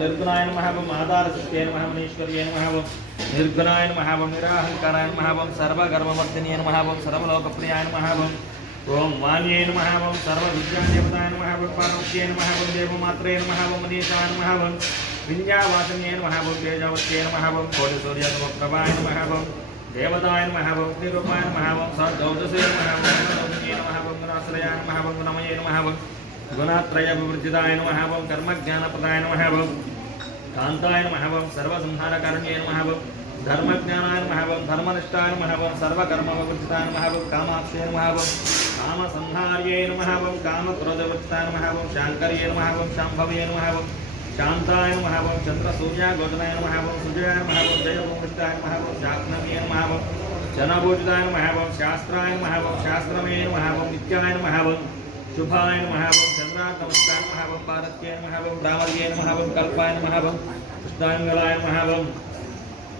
निर्गुणाय नमः आधारशक्त्यै नमः मनीश्वर्यै नमः निर्गुणाय नमः निराहंकाराय नमः सर्वकर्मवर्धिन्यै नमः सर्वलोकप्रियाय नमः ओम वाण्यै नमः सर्वविद्यादेवताय नमः पार्वत्यै नमः देवमात्रे नमः मनीषाय नमः विद्यावासिन्यै नमः तेजवत्यै नमः कोटिसूर्यप्रभाय नमः देवताय नमः निरूपाय नमः सद्दौजसे नमः गुणाश्रयाय नमः गुणमये नमः गुणात्रय विवर्जिताय नमः कर्मज्ञानप्रदाय नमः कान्ताय नमः सर्वसंहारकारुण्ये नमः धर्मज्ञानाय नमः धर्मनिष्ठाय नमः सर्वकर्मविवर्जिताय नमः कामाक्षये नमः कामसंहार्ये नमः कामक्रोधविवर्जिताय नमः शाङ्कर्ये नमः शाम्भवे नमः शान्ताय नमः चन्द्रसूर्यागोचनाय नमः सुजयाय नमः जयभूमिष्ठाय नमः शाक्नवे नमः जनभूजिताय नमः शास्त्राय नमः शास्त्रमे नमः नित्याय नमः शुभाय नमः चन्द्रातमस्काय नमः पारत्ये नमः ब्राह्मण्ये नमः कल्पाय नमः कृष्णाङ्गलाय नमः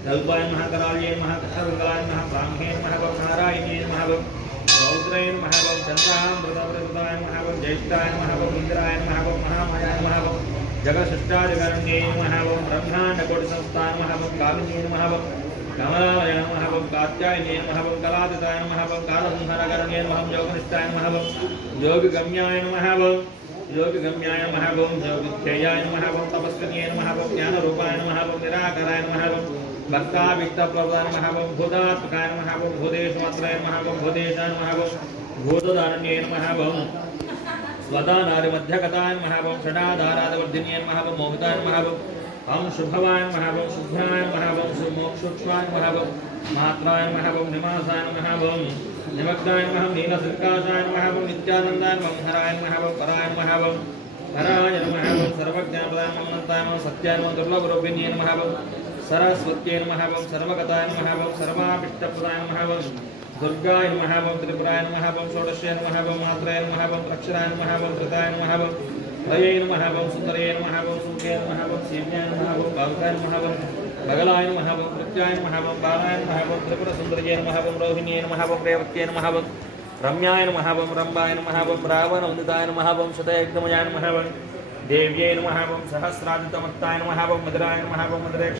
कल्पाय नमः कराल्ये नमः कथाङ्गलाय नमः ब्राह्मणे नमः नारायणे नमः रौद्राय नमः चन्द्रामृतवृताय नमः ज्येष्ठाय नमः इन्द्राय नमः महामायाय नमः जगत्सृष्टादिकरण्ये नमः ब्रह्माण्डकोटिसंस्थाय नमः कामिन्ये नमः कमलाय नमः कात्यायने नमः कलादिताय नमः कालसंहारकरण्ये नमः योगनिष्ठाय नमः योगगम्याय नमः योगगम्याय नमः योगविद्याय नमः तपस्विन्ये नमः ज्ञानरूपाय नमः निराकराय नमः भक्ताभिक्तप्रदाय नमः भूतात्मकाय नमः भूतेश्वराय नमः भूतेशाय नमः भूतधारण्ये नमः स्वदानादिमध्यकताय नमः षडाधारादिवर्धिन्ये नमः मोहिताय नमः शुभवाय नमः शुभ्राय नमः मोक्षुक्षाय नमः मात्राय नमः निवासाय नमः निमग्नाय नमः नीलसङ्काशाय नमः नित्यानन्दाय नमः हराय नमः पराय नमः हराय नमः सर्वज्ञानप्रदाय नमः अनन्ताय नमः सत्याय नमः दुर्लभरूपिण्ये नमः सरस्वत्यै नमः सर्वगताय नमः सर्वाभीष्टप्रदाय नमः दुर्गाय नमः त्रिपुराय नमः षोडशाय नमः मात्राय नमः अक्षराय नमः धृताय नमः त्रये नमः सुन्दर्ये नमः सुखे नमः सेव्याय नमः बाहुकाय नमः बगलाय नमः कृत्याय नमः बालाय नमः त्रिपुरसुन्दर्ये नमः रोहिण्ये नमः रेवत्ये नमः रम्याय नमः रम्बाय नमः रावणवन्दिताय नमः शतयज्ञमयाय नमः देव्यै नमः सहस्रादितमत्ताय नमः मधुराय नमः मधुरे